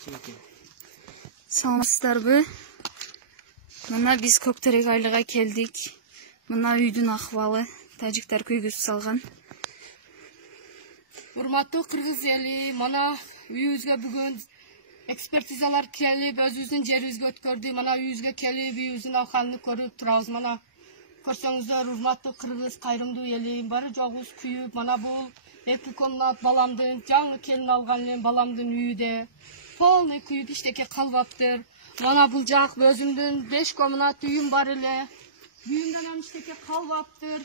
Саламатсыздарбы? Мына биз Көктерек айлыга келдик. Мына үйдүн акыбалы тажиктар күйгүзүп салган. Урматтуу кыргыз эли, мына үйүбүзгө бүгүн экспертизалар келип, өзүбүздүн жерибизге өткөрдү. Мына үйүбүзгө келип, үйүбүздүн акыбалын көрүп турабыз. Мына көрсөңүздөр, урматтуу кыргыз кайрымдуу эли, бары жогубуз күйүп, мана бул 2 комнат баламдын жаңы келин алган элем, баламдын үйүдө полный күйүп иштеке калбаптыр. Мана бул жак өзүмдүн 5 комнат үйүм бар эле. Үйүмдөн иштеке калбаптыр.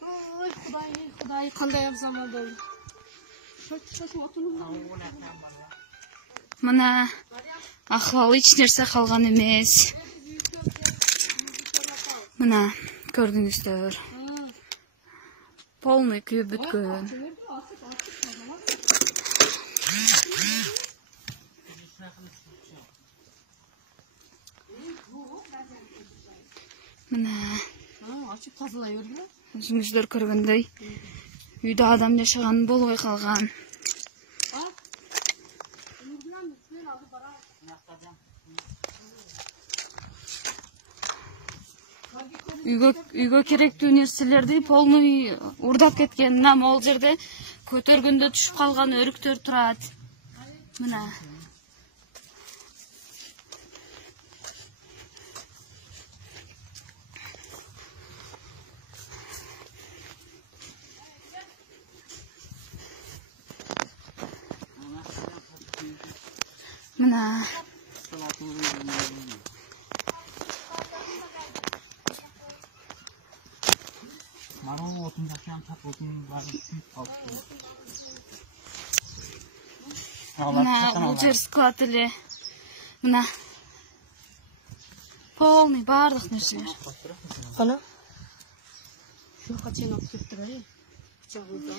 Ой, Кудай, кандай абзал болду. Мына акыбалы эч нерсе калган эмес. Мына көрдүңүздөр. Полный күйүп бүткөн. Мына ачып тазалай бергиле. өзүңүздөр көргөндөй үйдө адам жашаган болбой калган. Үйгө керектүү нерселерди полный урдап кеткен. Мына могул жерде көтөргөндө түшүп калган өрүктөр турат. Мына Мына Марал отун жаккан тап отун баары күйүп калыптыр. Мына бул жер склад эле. Мына полный баардык нерселер. Кана? Шурка чейин алып келиптир, бычагыбызды.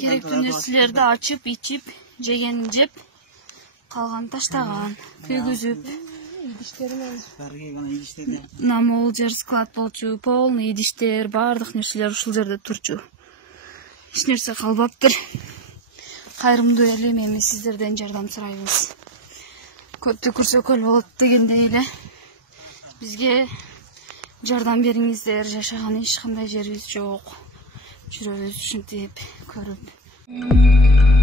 Керектүү нерселерди ачып, ичип, жегенин жеп, калган таштаган, күйгүзүп. Мына могул жер склад болчу, полный идиштер, баардык нерселер ушул жерде турчу. Эч нерсе калбаптыр. Кайрымдуу эли, эми сиздерден жардам сурайбыз. Көптү көрсөкөл болот дегендей эле бизге жардам бериңиздер. Жашаган эч кандай жерибиз жок. Жүрөбүз ушинтип көрүп.